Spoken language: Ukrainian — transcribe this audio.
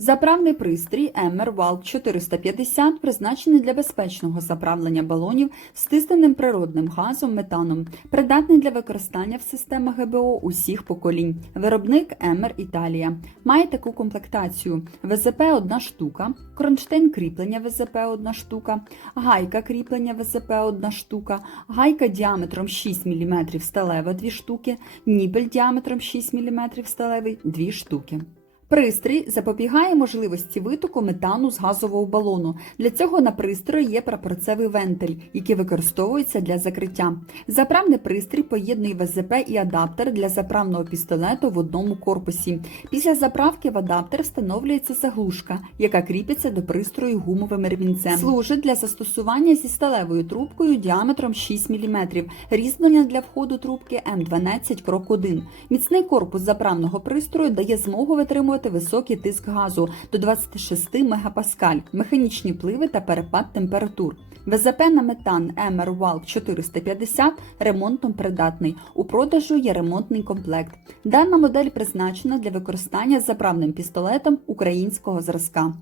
Заправний пристрій Emmer Valve 450 призначений для безпечного заправлення балонів стисненим природним газом метаном, придатний для використання в системах ГБО усіх поколінь. Виробник Emmer Італія має таку комплектацію: ВЗП 1 штука, кронштейн кріплення ВЗП 1 штука, гайка кріплення ВЗП 1 штука, гайка діаметром 6 мм сталева 2 штуки, ніпель діаметром 6 мм сталевий 2 штуки. Пристрій запобігає можливості витоку метану з газового балону. Для цього на пристрої є прапорцевий вентиль, який використовується для закриття. Заправний пристрій поєднує ВЗП і адаптер для заправного пістолету в одному корпусі. Після заправки в адаптер встановлюється заглушка, яка кріпиться до пристрою гумовим ремінцем. Служить для застосування зі сталевою трубкою діаметром 6 мм, різьблення для входу трубки М12 крок 1. Міцний корпус заправного пристрою дає змогу витримувати високий тиск газу до 26 мегапаскаль, механічні пливи та перепад температур. ВЗП на метан Емер Валк 450 ремонтом придатний. У продажу є ремонтний комплект. Дана модель призначена для використання заправним пістолетом українського зразка.